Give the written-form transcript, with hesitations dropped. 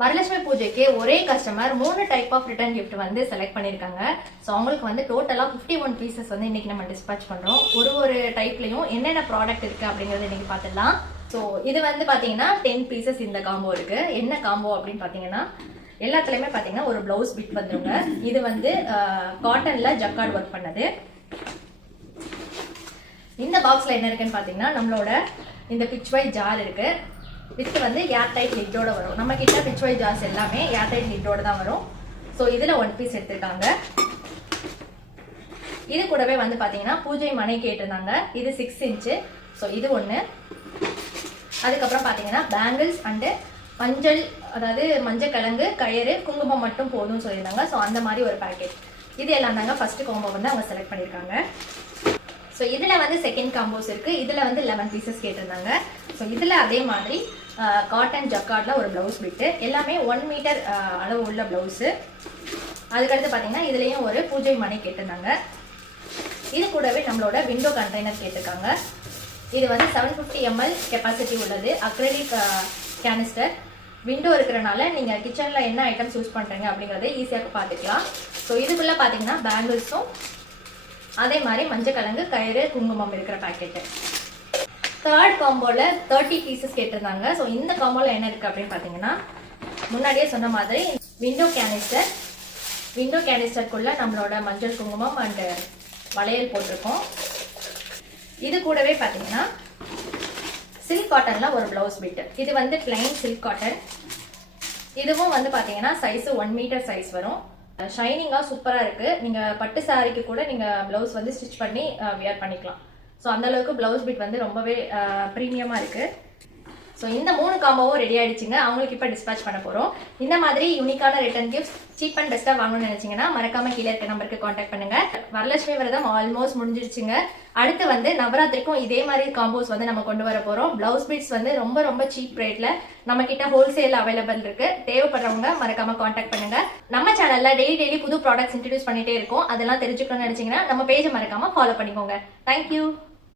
வரலட்சுமி பூஜைக்கு ஒரே customer 3 type of return gift வந்து செலக்ட் பண்ணிருக்காங்க. ஸோ அவங்களுக்கு வந்து டோட்டலா 51 பீசஸ் வந்து இன்னைக்கு நம்ம டிஸ்பேச் பண்றோம். ஒரு டைப்லயும் என்னென்ன ப்ராடக்ட் இருக்கு அப்படிங்கறத இன்னைக்கு பார்த்துடலாம். ஸோ இது வந்து பாத்தீங்கன்னா 10 பீசஸ் இந்த காம்போ இருக்கு. என்ன காம்போ அப்படின்னு பாத்தீங்கன்னா எல்லாத்துலயுமே பாத்தீங்கன்னா ஒரு பிளவுஸ் பிட் வந்துருங்க. இது வந்து காட்டன்ல ஜக்கார்ட் ஒர்க் பண்ணது. இந்த பாக்ஸ்ல என்ன இருக்குன்னு பாத்தீங்கன்னா நம்மளோட இந்த பிட்ச் வைட் ஜார் இருக்கு. வித் வந்து ஏர் டைட் லிட்டோட வரும். நம்ம கிட்ட பிட்ச் வைட் ஜார்ஸ் எல்லாமே ஏர் டைட் லிட்டோட தான் வரும். ஸோ இதுல 1 பீஸ் எடுத்திருக்காங்க. இது கூடவே வந்து பாத்தீங்கன்னா பூஜை மனை கேட்டிருந்தாங்க. இது 6 இன்ச்சு. ஸோ இது ஒண்ணு. அதுக்கப்புறம் பாத்தீங்கன்னா பேங்கிள்ஸ் அண்ட் மஞ்சள், அதாவது மஞ்சள் கிழங்கு, கயிறு, குங்குமம் மட்டும் போதும்னு சொல்லியிருந்தாங்க. ஸோ அந்த மாதிரி ஒரு பேக்கெட். இது எல்லாம் தாங்க ஃபர்ஸ்ட் காம்போ வந்து அவங்க செலக்ட் பண்ணியிருக்காங்க. ஸோ இதுல வந்து செகண்ட் காம்போஸ் இருக்கு. இதுல வந்து 11 பீசஸ் கேட்டிருந்தாங்க. ஸோ இதுல அதே மாதிரி காட்டன் ஜக்கார்ட்ல ஒரு பிளவுஸ் பிட்டு, எல்லாமே 1 மீட்டர் அளவு உள்ள பிளவுஸ். அதுக்கடுத்து பாத்தீங்கன்னா இதுலயும் ஒரு பூஜை மனை கேட்டிருந்தாங்க. இது கூடவே நம்மளோட விண்டோ கண்டெய்னர் கேட்டிருக்காங்க. இது வந்து 750 ml கெப்பாசிட்டி உள்ளது. Acrylic canister. விண்டோ இருக்கிறனால நீங்க கிச்சன்ல என்ன ஐட்டம் யூஸ் பண்றீங்க அப்படிங்கறத ஈஸியாக பாத்துக்கலாம். ஸோ இதுக்குள்ள பாத்தீங்கன்னா பேங்கிள்ஸும் அதே மாதிரி மஞ்சள் கிழங்கு, கயிறு, குங்குமம் இருக்கிற பேக்கெட். தேர்ட் காம்போல 30 பீசஸ் கேட்டிருந்தாங்க. ஸோ இந்த காம்போல என்ன இருக்கு அப்படின்னு பாத்தீங்கன்னா முன்னாடியே சொன்ன மாதிரி விண்டோ கேனிஸ்டருக்குள்ள நம்மளோட மஞ்சள், குங்குமம் அண்ட் வளையல் போட்டிருக்கோம். இது கூடவே பாத்தீங்கன்னா சில்க் காட்டன்ல ஒரு பிளவுஸ் பிட். இது வந்து பிளைன் சில்க் காட்டன். இதுவும் வந்து பாத்தீங்கன்னா சைஸ் 1 மீட்டர் சைஸ் வரும். ஷைனிங்கா சூப்பரா இருக்கு. நீங்க பட்டு சாரிக்கு கூட நீங்க பிளவுஸ் வந்து ஸ்டிச் பண்ணி வியர் பண்ணிக்கலாம். ஸோ அந்த அளவுக்கு பிளவுஸ் பிட் வந்து ரொம்பவே ப்ரீமியமா இருக்கு. ஸோ இந்த 3 காம்போவும் ரெடி ஆயிடுச்சுங்க. அவங்களுக்கு இப்போ டிஸ்பேச் பண்ண போறோம். இந்த மாதிரி யூனிக்கான ரிட்டர்ன் கிஃப்ட் சீப் அண்ட் பெஸ்டா வாங்கணும்னு நினைச்சீங்கன்னா மறக்காம கீழே இருக்க நம்பருக்கு கான்டாக்ட் பண்ணுங்க. வரலட்சுமி விரதம் ஆல்மோஸ்ட் முடிஞ்சிருச்சுங்க. அடுத்து வந்து நவராத்திரிக்கும் இதே மாதிரி காம்போஸ் வந்து நம்ம கொண்டு வர போறோம். பிளவுஸ் பீட்ஸ் வந்து ரொம்ப சீப் ரேட்ல நம்ம கிட்ட ஹோல்சேல் அவைலபிள் இருக்கு. தேவைப்படுறவங்க மறக்காம கான்டாக்ட் பண்ணுங்க. நம்ம சேனல்ல டெய்லி புது ப்ராடக்ட்ஸ் இன்ட்ரடியூஸ் பண்ணிட்டே இருக்கோம். அதெல்லாம் தெரிஞ்சுக்கணும்னு நினைச்சீங்கன்னா நம்ம பேஜை மறக்காம ஃபாலோ பண்ணிக்கோங்க. தேங்க்யூ.